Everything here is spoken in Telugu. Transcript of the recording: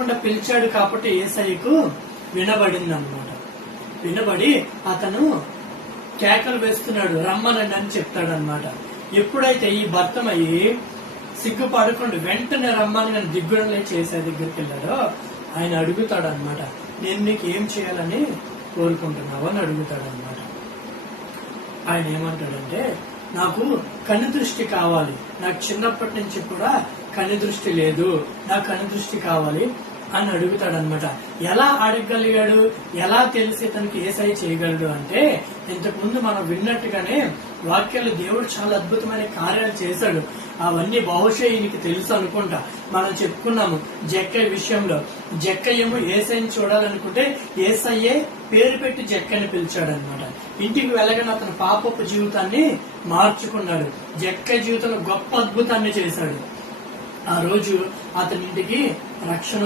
సిగ్గుపడకుండా పిలిచాడు కాబట్టి యేసయ్యకు వినబడింది అన్నమాట. వినబడి అతను కేకలు వేస్తున్నాడు, రమ్మనండి అని చెప్తాడు అనమాట. ఎప్పుడైతే ఈ భర్తమయ్యి సిగ్గుపడకుండా వెంటనే రమ్మని నేను దిగ్గుడలే చేసే దగ్గరికి వెళ్ళాడో ఆయన అడుగుతాడు అనమాట, నేను నీకు ఏం చేయాలని కోరుకుంటున్నావు అని అడుగుతాడు అనమాట. ఆయన ఏమంటాడంటే, నాకు కన్ను దృష్టి కావాలి, నాకు చిన్నప్పటి నుంచి కూడా కన్ను దృష్టి లేదు, నాకు కన్ను దృష్టి కావాలి అని అడుగుతాడు అనమాట. ఎలా అడగగలిగాడు, ఎలా తెలిసి తనకి యేసయ్య చేయగలడు అంటే, ఇంతకు ముందు మనం విన్నట్టుగానే వాక్యాలు దేవుడు చాలా అద్భుతమైన కార్యాలు చేశాడు. అవన్నీ బహుశా ఈయనకి తెలుసు అనుకుంటా. మనం చెప్పుకున్నాము జక్కయ్య విషయంలో. జక్కయ్యేమో యేసయ్యని చూడాలనుకుంటే యేసయ్యే పేరు పెట్టి జక్కని పిలిచాడు అనమాట. ఇంటికి వెళ్ళగానే అతను పాపపు జీవితాన్ని మార్చుకున్నాడు. జక్కయ్య జీవితంలో గొప్ప అద్భుతాన్ని చేశాడు. ఆ రోజు అతని ఇంటికి రక్షణ